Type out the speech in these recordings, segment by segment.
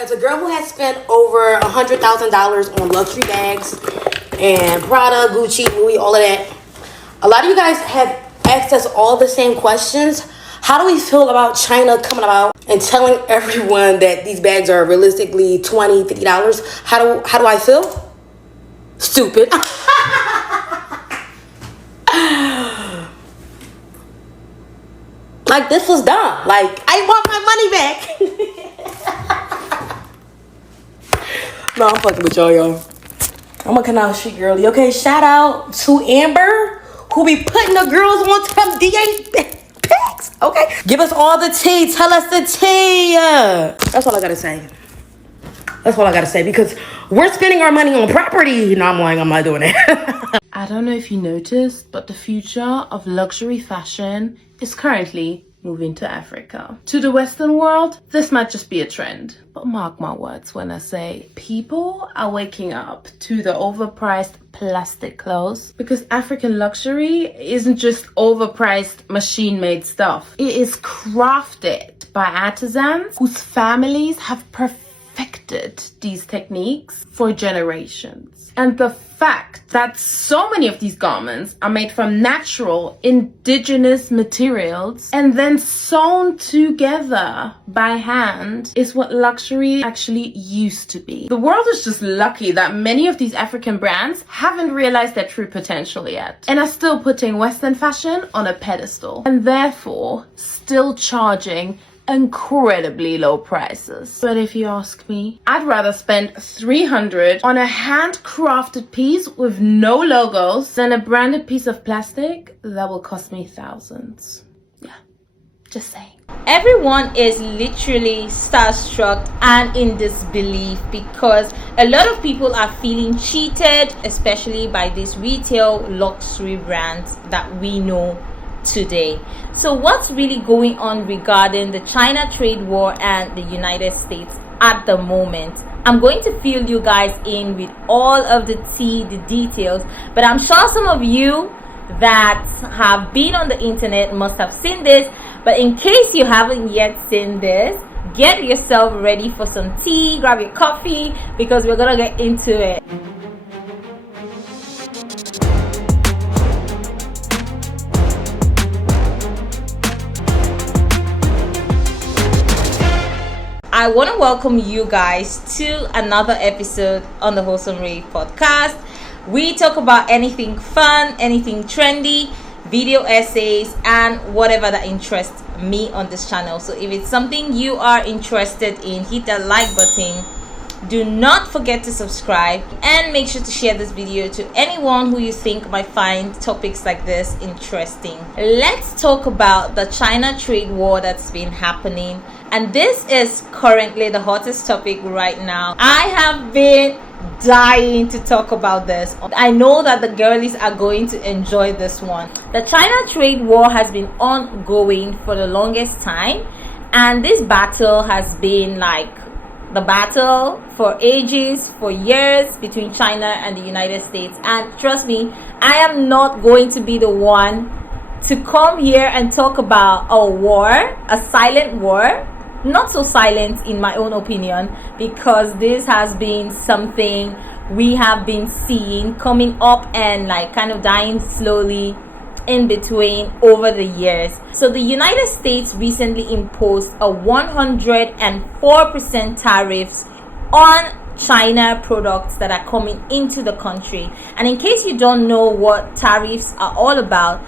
As a girl who has spent over $100,000 on luxury bags and Prada, Gucci, Louis, all of that, a lot of you guys have asked us all the same questions. How do we feel about China coming about and telling everyone that these bags are realistically $20, $50? How do I feel? Stupid. Like, this was dumb. Like, I want my money back. No, I'm fucking with y'all. I'm a Canal Street girly. Okay, shout out to Amber, who be putting the girls on them DA packs. Okay, give us all the tea. Tell us the tea. That's all I gotta say. That's all I gotta say, because we're spending our money on property. No, I'm lying. I'm not doing it. I don't know if you noticed, but the future of luxury fashion is currently moving to Africa. To the Western world, this might just be a trend. But mark my words when I say people are waking up to the overpriced plastic clothes, because African luxury isn't just overpriced machine-made stuff. It is crafted by artisans whose families have perfected these techniques for generations. And the fact that so many of these garments are made from natural, indigenous materials and then sewn together by hand is what luxury actually used to be. The world is just lucky that many of these African brands haven't realized their true potential yet and are still putting Western fashion on a pedestal, and therefore still charging incredibly low prices. But if you ask me, I'd rather spend $300 on a handcrafted piece with no logos than a branded piece of plastic that will cost me thousands. Yeah, just saying. Everyone is literally starstruck and in disbelief because a lot of people are feeling cheated, especially by these retail luxury brands that we know today. So what's really going on regarding the China trade war and the United States at the moment? I'm going to fill you guys in with all of the tea, the details, but I'm sure some of you that have been on the internet must have seen this. But in case you haven't yet seen this, get yourself ready for some tea, grab your coffee, because we're gonna get into it. I want to welcome you guys to another episode on the Wholesome Ray podcast. We talk about anything fun, anything trendy, video essays, and whatever that interests me on this channel. So if it's something you are interested in, hit that like button. Do not forget to subscribe and make sure to share this video to anyone who you think might find topics like this interesting. Let's talk about the China trade war that's been happening. And this is currently the hottest topic right now. I have been dying to talk about this. I know that the girlies are going to enjoy this one. The China trade war has been ongoing for the longest time, and this battle has been like the battle for ages, for years, between China and the United States. And trust me, I am not going to be the one to come here and talk about a war, a silent war. Not so silent in my own opinion, because this has been something we have been seeing coming up and like kind of dying slowly in between over the years. So the United States recently imposed a 104% tariffs on China products that are coming into the country. And in case you don't know what tariffs are all about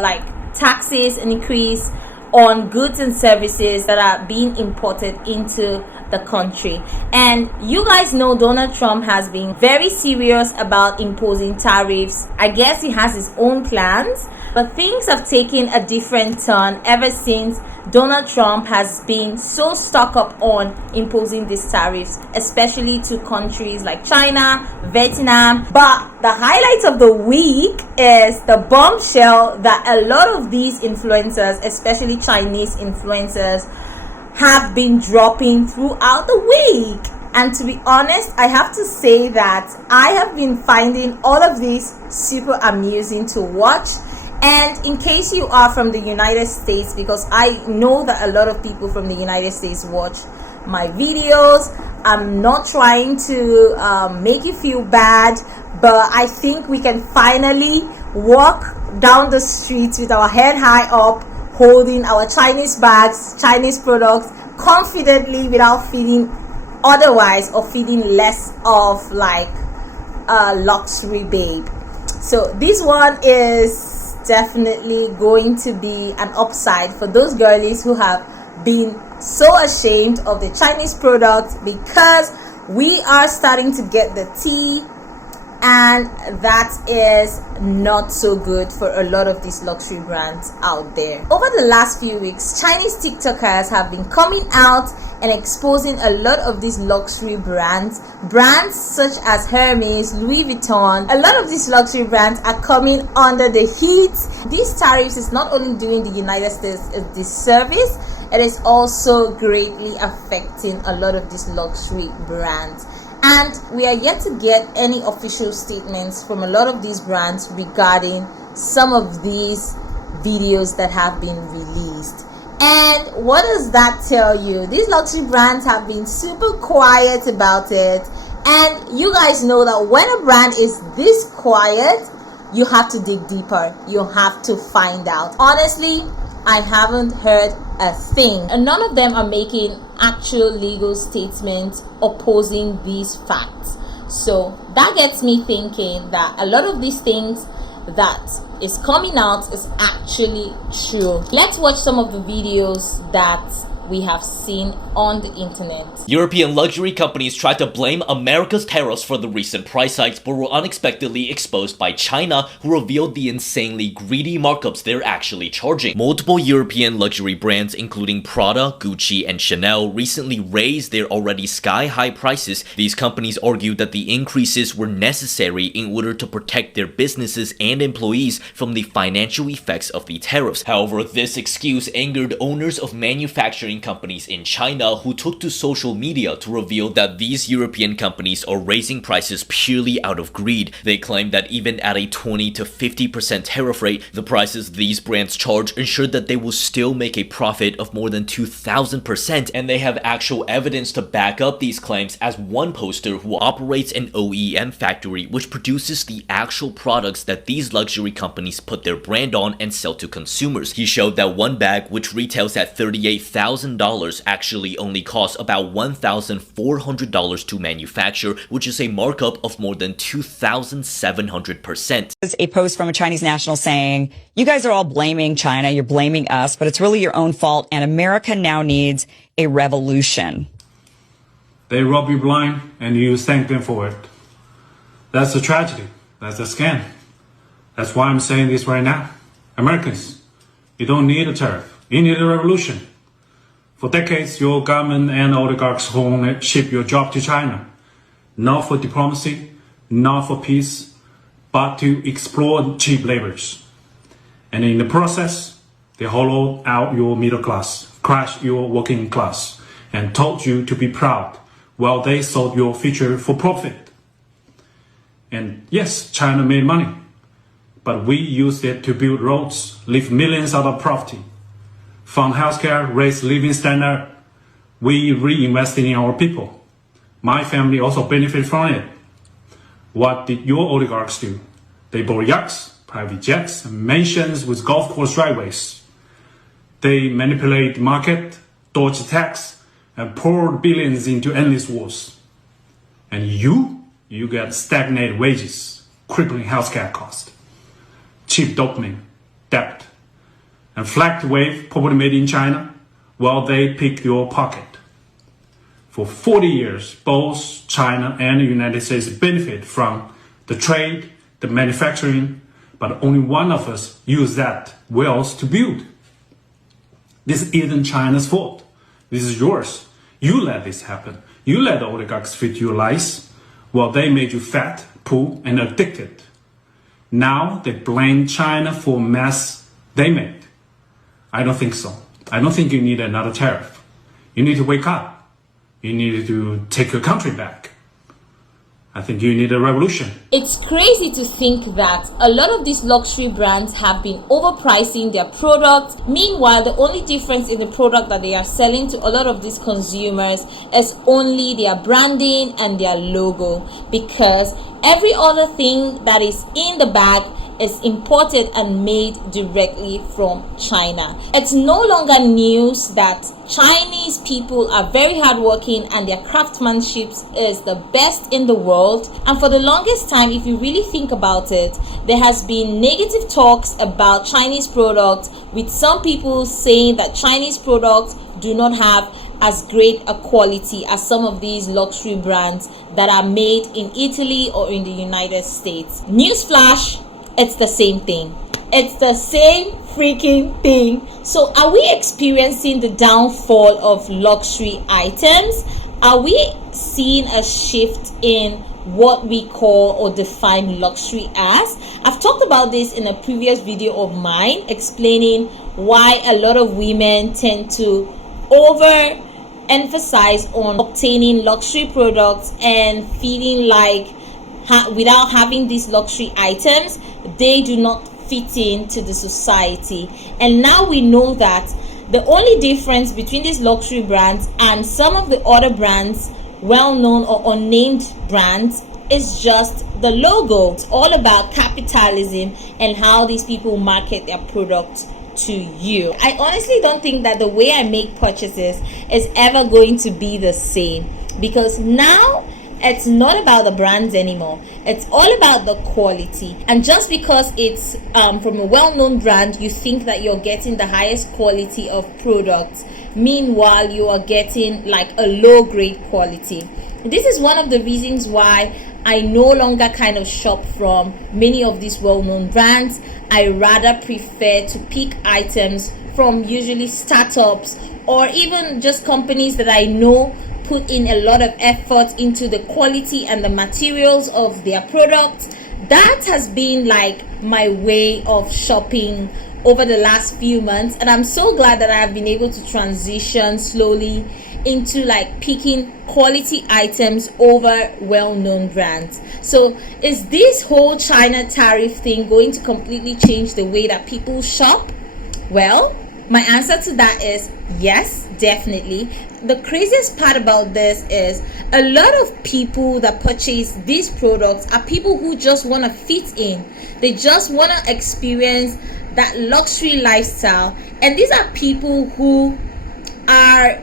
like taxes and increase on goods and services that are being imported into the country. And you guys know Donald Trump has been very serious about imposing tariffs. I guess he has his own plans, but things have taken a different turn ever since Donald Trump has been so stuck up on imposing these tariffs, especially to countries like China, Vietnam. But the highlight of the week is the bombshell that a lot of these influencers, especially Chinese influencers, have been dropping throughout the week. And to be honest, I have to say that I have been finding all of this super amusing to watch. And in case you are from the United States, because I know that a lot of people from the United States watch my videos. I'm not trying to make you feel bad, but I think we can finally walk down the streets with our head high up, holding our Chinese bags, Chinese products confidently without feeling otherwise or feeling less of like a luxury babe. So this one is definitely going to be an upside for those girlies who have been so ashamed of the Chinese products, because we are starting to get the tea, and that is not so good for a lot of these luxury brands out there. Over the last few weeks, Chinese TikTokers have been coming out and exposing a lot of these luxury brands such as Hermes, Louis Vuitton. A lot of these luxury brands are coming under the heat. These tariffs is not only doing the United States a disservice, it is also greatly affecting a lot of these luxury brands. And we are yet to get any official statements from a lot of these brands regarding some of these videos that have been released. And what does that tell you? These luxury brands have been super quiet about it. And you guys know that when a brand is this quiet, you have to dig deeper. You have to find out. Honestly, I haven't heard a thing, and none of them are making actual legal statements opposing these facts. So that gets me thinking that a lot of these things that is coming out is actually true. Let's watch some of the videos that we have seen on the internet. European luxury companies tried to blame America's tariffs for the recent price hikes, but were unexpectedly exposed by China, who revealed the insanely greedy markups they're actually charging. Multiple European luxury brands, including Prada, Gucci, and Chanel, recently raised their already sky-high prices. These companies argued that the increases were necessary in order to protect their businesses and employees from the financial effects of the tariffs. However, this excuse angered owners of manufacturing companies in China, who took to social media to reveal that these European companies are raising prices purely out of greed. They claim that even at a 20 to 50% tariff rate, the prices these brands charge ensure that they will still make a profit of more than 2,000%, and they have actual evidence to back up these claims, as one poster who operates an OEM factory which produces the actual products that these luxury companies put their brand on and sell to consumers. He showed that one bag, which retails at $38,000, actually only costs about $1,400 to manufacture, which is a markup of more than 2,700%. There's a post from a Chinese national saying, "You guys are all blaming China, you're blaming us, but it's really your own fault, and America now needs a revolution." They rob you blind and you thank them for it. That's a tragedy. That's a scam. That's why I'm saying this right now. Americans, you don't need a tariff. You need a revolution. For decades, your government and oligarchs ship your job to China, not for diplomacy, not for peace, but to exploit cheap laborers. And in the process, they hollowed out your middle class, crushed your working class, and told you to be proud while they sold your future for profit. And yes, China made money, but we used it to build roads, lift millions out of poverty, fund healthcare, raise living standard. We reinvested in our people. My family also benefited from it. What did your oligarchs do? They bought yachts, private jets, and mansions with golf course driveways. They manipulate the market, dodged tax, and poured billions into endless wars. And you get stagnated wages, crippling healthcare costs, cheap dopamine, debt, and flagged wave property made in China, while they pick your pocket. For 40 years, both China and the United States benefit from the trade, the manufacturing, but only one of us use that wealth to build. This isn't China's fault. This is yours. You let this happen. You let the oligarchs feed you lies, while they made you fat, poor, and addicted. Now they blame China for mess they made. I don't think so. I don't think you need another tariff. You need to wake up. You need to take your country back. I think you need a revolution. It's crazy to think that a lot of these luxury brands have been overpricing their products. Meanwhile, the only difference in the product that they are selling to a lot of these consumers is only their branding and their logo, because every other thing that is in the bag is imported and made directly from China. It's no longer news that Chinese people are very hardworking and their craftsmanship is the best in the world. And for the longest time, if you really think about it, there has been negative talks about Chinese products, with some people saying that Chinese products do not have as great a quality as some of these luxury brands that are made in Italy or in the United States. Newsflash, it's the same thing. It's the same freaking thing. So are we experiencing the downfall of luxury items? Are we seeing a shift in what we call or define luxury as? I've talked about this in a previous video of mine, explaining why a lot of women tend to overemphasize on obtaining luxury products and feeling like without having these luxury items, they do not fit into the society. And now we know that the only difference between these luxury brands and some of the other brands, well-known or unnamed brands, is just the logo. It's all about capitalism and how these people market their products to you. I honestly don't think that the way I make purchases is ever going to be the same, because now it's not about the brands anymore. It's all about the quality. And just because it's from a well-known brand, you think that you're getting the highest quality of products. Meanwhile, you are getting like a low-grade quality. This is one of the reasons why I no longer kind of shop from many of these well-known brands. I rather prefer to pick items from usually startups or even just companies that I know put in a lot of effort into the quality and the materials of their products. That has been like my way of shopping over the last few months, and I'm so glad that I have been able to transition slowly into like picking quality items over well-known brands. So is this whole China tariff thing going to completely change the way that people shop? Well, my answer to that is yes, definitely. The craziest part about this is a lot of people that purchase these products are people who just want to fit in. They just want to experience that luxury lifestyle. And these are people who are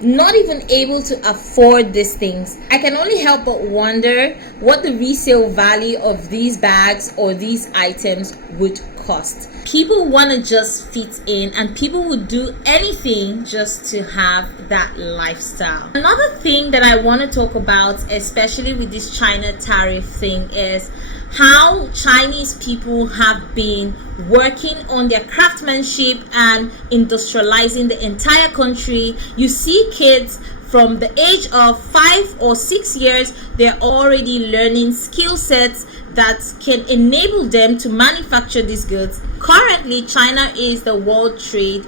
not even able to afford these things. I can only help but wonder what the resale value of these bags or these items would cost. People want to just fit in, and people would do anything just to have that lifestyle. Another thing that I want to talk about, especially with this China tariff thing, is how Chinese people have been working on their craftsmanship and industrializing the entire country. You see kids from the age of 5 or 6 years, they're already learning skill sets that can enable them to manufacture these goods. Currently, China is the world trade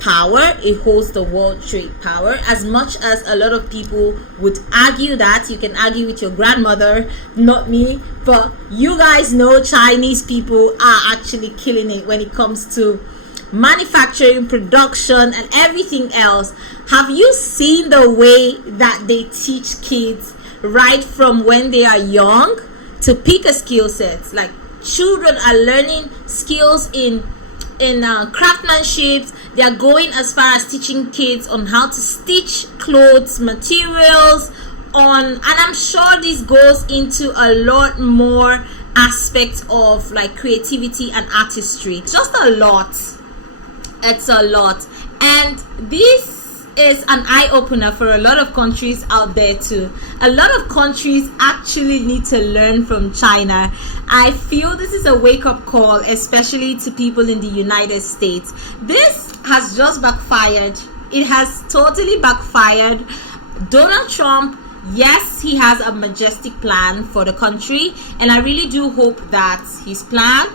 power. It holds the world trade power. As much as a lot of people would argue that, you can argue with your grandmother, not me, but you guys know Chinese people are actually killing it when it comes to manufacturing, production, and everything else. Have you seen the way that they teach kids right from when they are young to pick a skill set? Like, children are learning skills in craftsmanship. They are going as far as teaching kids on how to stitch clothes, materials, and I'm sure this goes into a lot more aspects of like creativity and artistry. It's just a lot. It's a lot. And this is an eye-opener for a lot of countries out there too. A lot of countries actually need to learn from China. I feel this is a wake-up call, especially to people in the United States. This has just backfired. It has totally backfired. Donald Trump, yes, he has a majestic plan for the country, and I really do hope that his plan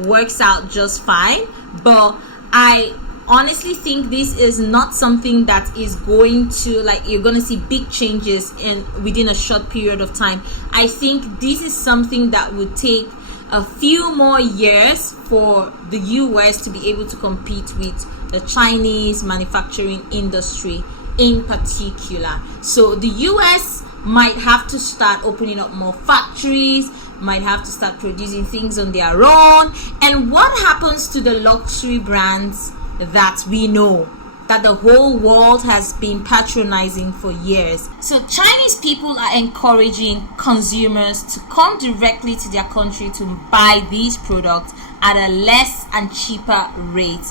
works out just fine. But I honestly think this is not something that is going to, like, you're going to see big changes in within a short period of time. I think this is something that would take a few more years for the US to be able to compete with the Chinese manufacturing industry in particular. So the US might have to start opening up more factories, might have to start producing things on their own. And what happens to the luxury brands that we know, that the whole world has been patronizing for years? So Chinese people are encouraging consumers to come directly to their country to buy these products at a less and cheaper rate.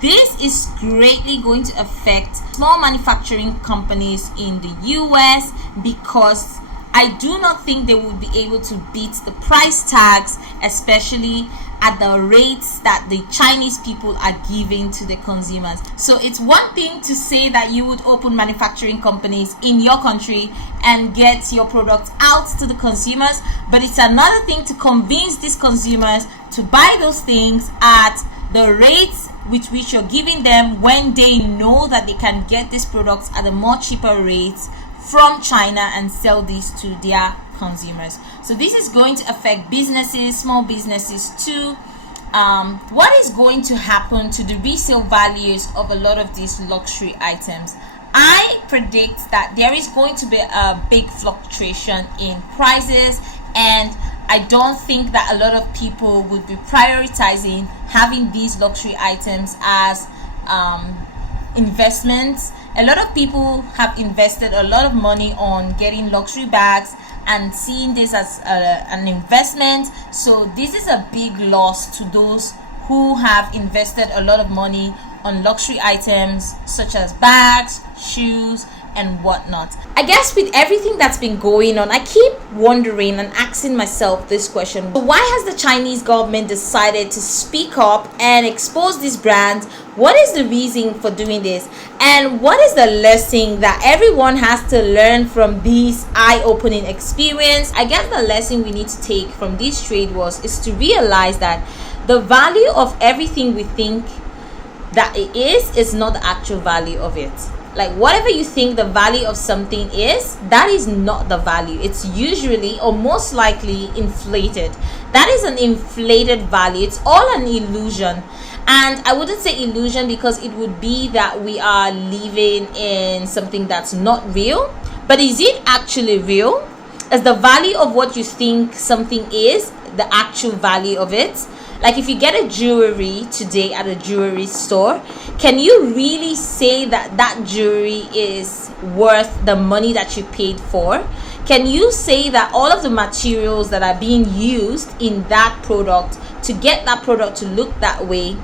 This is greatly going to affect small manufacturing companies in the US, because I do not think they will be able to beat the price tags, especially at the rates that the Chinese people are giving to the consumers. So it's one thing to say that you would open manufacturing companies in your country and get your products out to the consumers, but it's another thing to convince these consumers to buy those things at the rates with which you're giving them, when they know that they can get these products at a more cheaper rates from China and sell these to their consumers. So this is going to affect businesses, small businesses too. What is going to happen to the resale values of a lot of these luxury items? I predict that there is going to be a big fluctuation in prices, and I don't think that a lot of people would be prioritizing having these luxury items as investments. A lot of people have invested a lot of money on getting luxury bags and seeing this as an investment. So this is a big loss to those who have invested a lot of money on luxury items such as bags, shoes, and whatnot. I guess with everything that's been going on, I keep wondering and asking myself this question: why has the Chinese government decided to speak up and expose these brands? What is the reason for doing this? And what is the lesson that everyone has to learn from this eye-opening experience? I guess the lesson we need to take from this trade wars is to realize that the value of everything we think that it is not the actual value of it. Like, whatever you think the value of something is, that is not the value. It's usually or most likely inflated. That is an inflated value. It's all an illusion. And I wouldn't say illusion because it would be that we are living in something that's not real. But is it actually real? Is the value of what you think something is the actual value of it? Like, if you get a jewelry today at a jewelry store, can you really say that that jewelry is worth the money that you paid for? Can you say that all of the materials that are being used in that product to get that product to look that way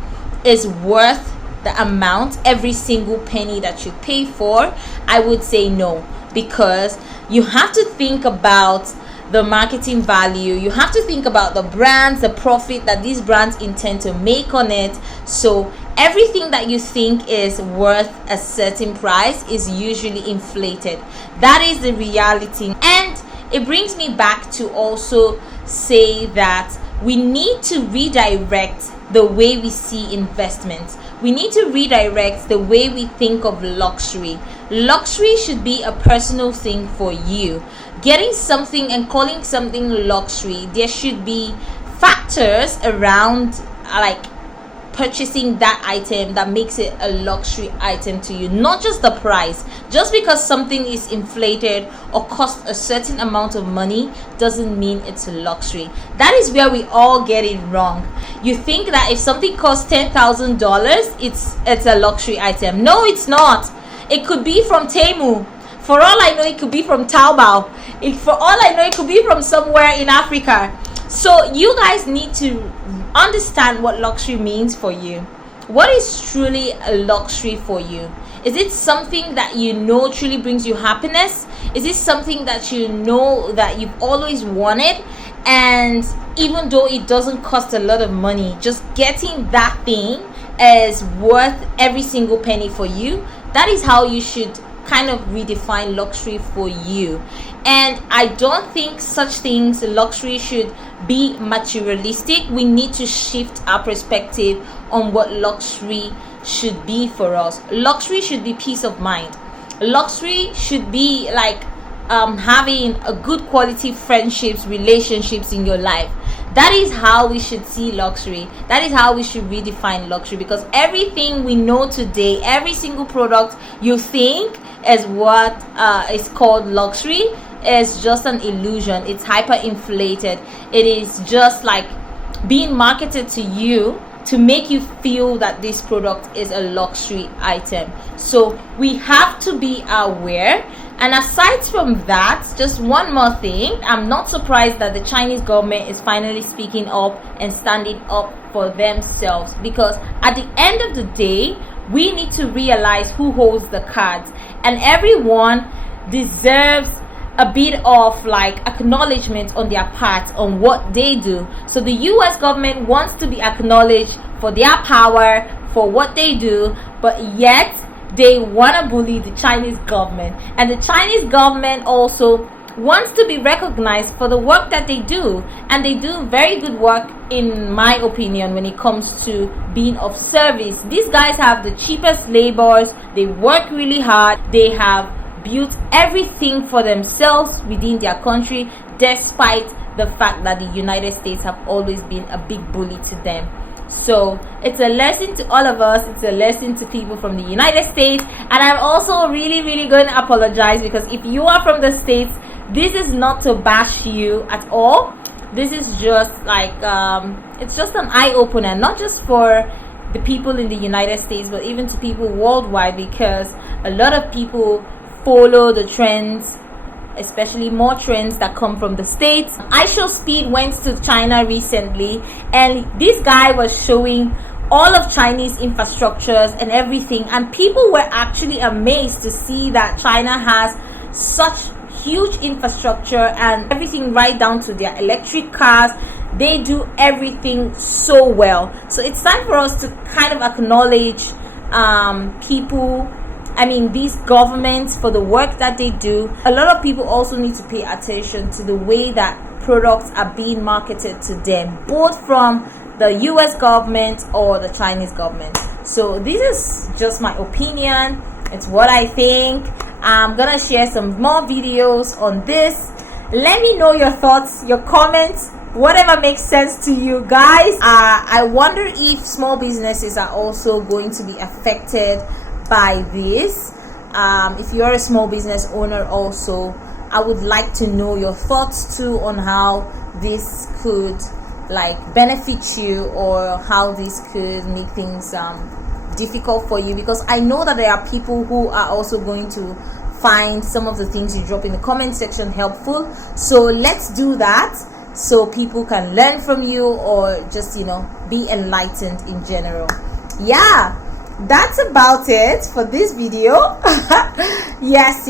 is worth the amount, every single penny that you pay for? I would say no, because you have to think about the marketing value. You have to think about the brands, the profit that these brands intend to make on it. So everything that you think is worth a certain price is usually inflated. That is the reality. And it brings me back to also say that we need to redirect the way we see investments. We need to redirect the way we think of luxury. Luxury should be a personal thing for you. Getting something and calling something luxury, there should be factors around, like, purchasing that item that makes it a luxury item to you, not just the price. Just because something is inflated or costs a certain amount of money doesn't mean it's a luxury. That is where we all get it wrong. You think that if something costs $10,000, it's a luxury item. No, it's not. It could be from Temu. For all I know, it could be from Taobao. For all I know, it could be from somewhere in Africa. So you guys need to understand what luxury means for you. What is truly a luxury for you? Is it something that you know truly brings you happiness? Is it something that you know that you've always wanted? And even though it doesn't cost a lot of money, just getting that thing is worth every single penny for you. That is how you should kind of redefine luxury for you. And I don't think such things, luxury, should be materialistic. We need to shift our perspective on what luxury should be for us. Luxury should be peace of mind. Luxury should be like having a good quality friendships, relationships in your life. That is how we should see luxury. That is how we should redefine luxury, because everything we know today, every single product you think is what is called luxury, is just an illusion. It's hyperinflated. It is just like being marketed to you to make you feel that this product is a luxury item. So we have to be aware. And aside from that, just one more thing, I'm not surprised that the Chinese government is finally speaking up and standing up for themselves, because at the end of the day, we need to realize who holds the cards, and everyone deserves a bit of like acknowledgement on their part on what they do. So the US government wants to be acknowledged for their power, for what they do, but yet they want to bully the Chinese government, and the Chinese government also wants to be recognized for the work that they do, and they do very good work in my opinion when it comes to being of service. These guys have the cheapest labors, they work really hard, they have built everything for themselves within their country, despite the fact that the United States have always been a big bully to them. So it's a lesson to all of us. It's a lesson to people from the United States. And I'm also really going to apologize, because if you are from the States, this is not to bash you at all. This is just like it's just an eye-opener, not just for the people in the United States, but even to people worldwide, because a lot of people follow the trends, especially more trends that come from the States. iShowSpeed went to China recently, and this guy was showing all of Chinese infrastructures and everything, and people were actually amazed to see that China has such huge infrastructure and everything, right down to their electric cars. They do everything so well. So it's time for us to kind of acknowledge these governments for the work that they do. A lot of people also need to pay attention to the way that products are being marketed to them, both from the US government or the Chinese government. So this is just my opinion. It's what I think. I'm gonna share some more videos on this. Let me know your thoughts, your comments, whatever makes sense to you guys. I wonder if small businesses are also going to be affected by this. If you're a small business owner also, I would like to know your thoughts too on how this could like benefit you, or how this could make things difficult for you, because I know that there are people who are also going to find some of the things you drop in the comment section helpful. So let's do that, so people can learn from you, or just be enlightened in general. Yeah, that's about it for this video. yes,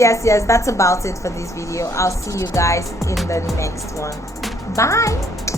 that's about it for this video. I'll see you guys in the next one. Bye.